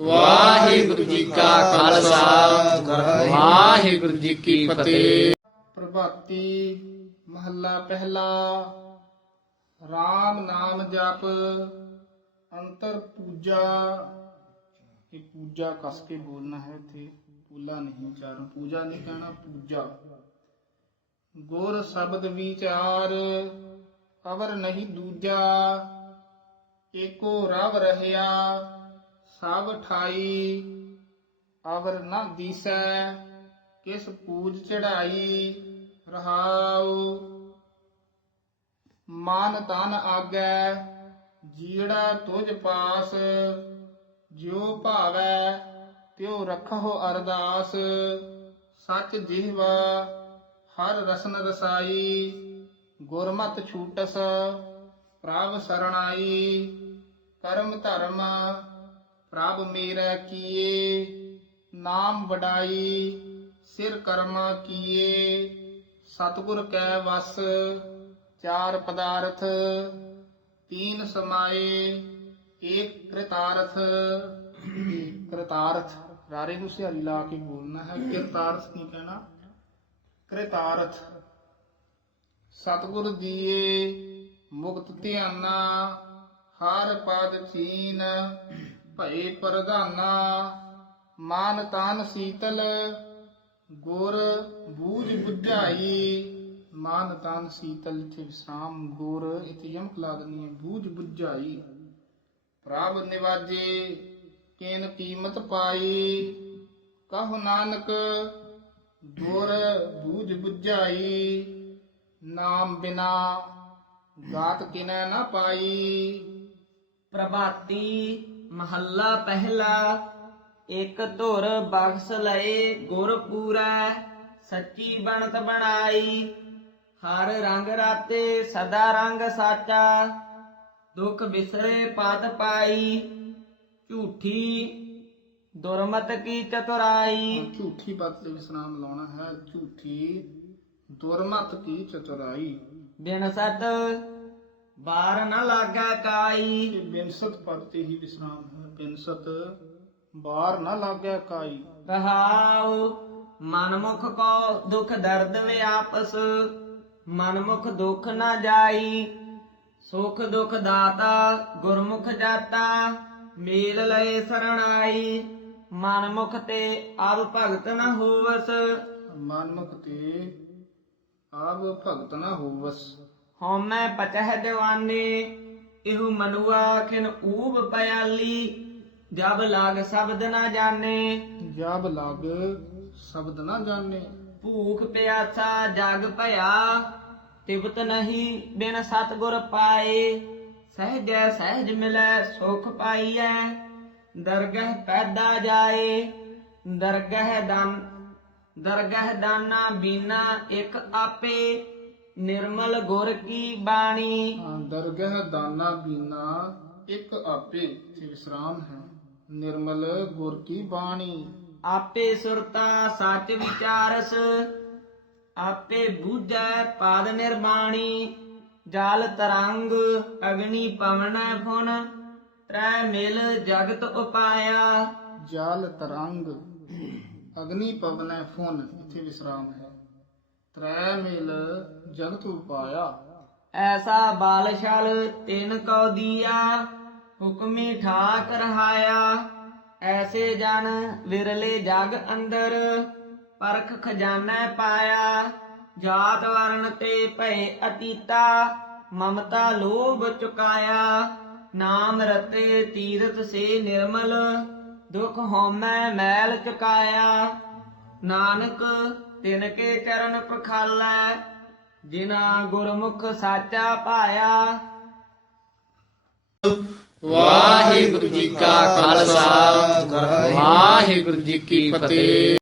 ਵਾਹਿਗੁਰੂ ਜੀ ਕਾ ਖਾਲਸਾ। ਵਾਹਿਗੁਰੂ ਜੀ ਕੀ ਫਤਿਹ। ਪ੍ਰਭਾਤੀ ਮਹੱਲਾ ਪਹਿਲਾ। RAM ਨਾਮ ਜਪ, ਅੰਤਰ ਪੂਜਾ। ਇਹ ਪੂਜਾ ਕਸ ਕੇ ਬੋਲਣਾ ਹੈ ਇੱਥੇ। ਪੂਲਾ ਨਹੀਂ ਉਚਾਰਨ ਪੂਜਾ ਨਹੀਂ ਕਹਿਣਾ, ਪੂਜਾ। ਗੁਰ ਸ਼ਬਦ ਵਿਚਾਰ, ਅਵਰ ਨਹੀਂ ਦੂਜਾ। ਏਕੋ ਰਵ ਰਹਿਆ। ਸਭ ਠਾਈ, ਅਵਰ ਨਾ ਦੀਸੈ, ਕਿਸ ਪੂਜ ਚੜਾਈ ਰਹਾਉ। ਮਾਨ ਤਨ ਆਗੈ, ਜੀੜਾ ਤੁਝ ਪਾਸ, ਜਿਉ ਭਾਵੈ, ਤਿਉ ਰਖੋ ਅਰਦਾਸ। ਸਚ ਜਿਹਵਾ, ਹਰ ਰਸਨ ਰਸਾਈ, ਗੁਰਮਤ ਛੂਟਸ, ਪ੍ਰਭ ਸਰਣਾਈ। ਕਰਮ ਧਰਮ ਪ੍ਰਭ ਮੇਰਾ ਕੀਏ, ਨਾਮ ਵਡਾਈ, ਸਿਰ ਕਰਮਾ ਕੀਏ, ਸਤਿਗੁਰ ਕੈ ਵਸ, ਚਾਰ ਪਦਾਰਥ, ਤੀਨ ਸਮਾਏ, ਏਕ ਕ੍ਰਿਤਾਰਥ। ਕ੍ਰਿਤਾਰਥ, ਰਾਰੇ ਨੂੰ ਸਿਹਾਰੀ ਲਾ ਕੇ ਬੋਲਣਾ ਹੈ। ਕਿਰਤਾਰਥ ਨਹੀਂ ਕਹਿਣਾ? ਕ੍ਰਿਤਾਰਥ। ਸਤਿਗੁਰ ਦੀਏ, ਮੁਕਤ ਧਿਆਨਾ, ਹਰ ਪਦ ਚੀਨ ਭਏ ਪ੍ਰਧਾਨਾ, ਮਾਨ ਤਾਨ ਸੀਤਲ, ਗੁਰ ਬੂਝ ਬੁਝਾਈ। ਮਾਨ ਤਾਨ ਸੀਤਲ ਇਥੇ ਵਿਸਰਾਮ ਗੁਰ, ਇਥੇ ਯਮਕ ਲਾ ਹੈ, ਬੂਝ ਬੁਝਾਈ। ਪ੍ਰਭ ਨਿਵਾਜੇ, ਕਿਨ ਕੀਮਤ ਪਾਈ। ਕਹੋ ਨਾਨਕ, ਗੁਰ ਬੂਝ ਬੁਝਾਈ। ਨਾਮ ਬਿਨਾ ਗਾਤ ਕਿਨੈ ਨਾ ਪਾਈ। ਪ੍ਰਭਾਤੀ ਮਹੱਲਾ ਪਹਿਲਾ ਇੱਕ ਧੁਰ ਬਖਸ ਲਏ ਗੁਰ ਪੂਰੈ ਸੱਚੀ ਬਣਤ ਬਣਾਈ। ਹਰ ਰੰਗ ਰਾਤੇ ਸਦਾ ਰੰਗ ਸਾਚਾ ਦੁਖ ਬਿਸਰੇ ਪਦ ਪਾਈ। ਝੂਠੀ ਦੁਰਮਤ ਕੀ ਚਤੁਰਾਈ। ਝੂਠੀ ਬਾਤ ਤੇ ਵਿਸਰਾਮ ਲਾਉਣਾ ਹੈ। ਝੂਠੀ ਦੁਰਮਤ ਕੀ ਚਤੁਰਾਈ। ਬਿਨ ਸਤ ਬਾਰ ਨ ਲਾਗੈ ਕਾਈ। ਇਹ ਬਿਨਸਤ ਪਦ ਤੇ ਹੀ ਵਿਸਰਾਮ ਹੈ। ਬਿਨਸਤ ਬਾਹਰ ਨਾ ਲੱਗਿਆ ਕਾਈ। ਰਹਾਉ ਮਨਮੁਖ ਕੋ ਦੁਖ ਦਰਦ ਵਿਆਪਸ ਮਨਮੁਖ ਦੁਖ ਨਾ ਜਾਈ। ਸੁਖ ਦੁਖ ਦਾਤਾ ਗੁਰਮੁਖ ਜਾਤਾ ਮੇਲ ਲਏ ਸਰਣਾਈ। ਮਨਮੁਖ ਤੇ ਆਪ ਭਗਤ ਨ ਹੋਵਸ। ਮਨਮੁਖ ਤੇ ਆਪ ਭਗਤ ਨਾ ਹੋਵਸ। ਹਉਮੈ ਪਚਹਿ ਦਿਵਾਨੇ ਇਹੂ ਮਨੁਆ ਖਿਨ ਊਬ ਪਿਆਲੀ। ਜਬ ਲਾਗ ਸ਼ਬਦ ਨਾ ਜਾਣੇ। ਜਬ ਲਗ ਸ਼ਬਦ ਨਾ ਜਾਣੇ। ਭੂਖ ਪਿਆਸਾ ਜਗ ਭਇਆ ਤਿਵਤ ਨਹੀਂ ਬਿਨ ਸਤਗੁਰ ਪਾਏ। ਸਹਿਜੈ ਸਹਿਜ ਮਿਲੈ ਸੁਖ ਪਾਈਐ। ਦਰਗਹ ਪੈਦਾ ਜਾਏ। ਦਰਗਹ ਦਾਨ ਦਰਗਹ ਦਾਨਾ ਬੀਨਾ ਇੱਕ ਆਪੇ। ਨਿਰਮਲ ਗੁਰ ਕੀ ਬਾਣੀ? ਦਰਗਹ ਦਾਨਾ ਬੀਨਾ ਇੱਕ ਆਪੇ ਇੱਥੇ ਵਿਸਰਾਮ ਹੈ। ਨਿਰਮਲ ਗੁਰ ਕੀ ਬਾਣੀ? ਆਪੇ ਸੁਰਤਾ ਸੱਚ ਵਿਚਾਰਸ ਆਪੇ ਬੂਝੈ ਪਾਦ ਨਿਰਮਾਣੀ। ਜਲ ਤਰੰਗ ਅਗਨੀ ਪਵਨੈ ਫੁਨ ਤ੍ਰੈ ਮਿਲ ਜਗਤ ਉਪਾਇਆ। ਜਲ ਤਰੰਗ ਅਗਨੀ ਪਵਨੈ ਫੁਨ ਇੱਥੇ ਵਿਸਰਾਮ ਹੈ। ਤ੍ਰੈ ਮਿਲ ਜਗਤ ਉਪਾਇਆ। ਐਸਾ ਬਾਲਸ਼ਲ ਤਿਨ ਕਉ ਦੀਆ, ਹੁਕਮੀ ਠਾਕ ਰਹਾਇਆ ਐਸੇ ਜਨ ਵਿਰਲੇ ਜਗ ਅੰਦਰ ਪਰਖ ਖਜ਼ਾਨਾ ਪਾਇਆ। ਜਾਤ ਵਰਨ ਤੇ ਭਏ ਅਤੀਤਾ, ਮਮਤਾ ਲੋਭ ਚੁਕਾਇਆ। ਨਾਮ ਰਤੇ ਤੀਰਥ ਸੇ ਨਿਰਮਲ, ਦੁਖ ਹੋਮੈ ਮੈਲ ਚੁਕਾਇਆ। ਨਾਨਕ ਤਿਨ ਕੇ ਚਰਨ ਪਖਾਲੈ, ਜਿਨਾ ਗੁਰਮੁਖ ਸਾਚਾ ਪਾਇਆ ਵਾਹਿਗੁਰੂ ਜੀ ਕਾ ਖਾਲਸਾ, ਵਾਹਿਗੁਰੂ ਜੀ ਕੀ ਫਤਿਹ।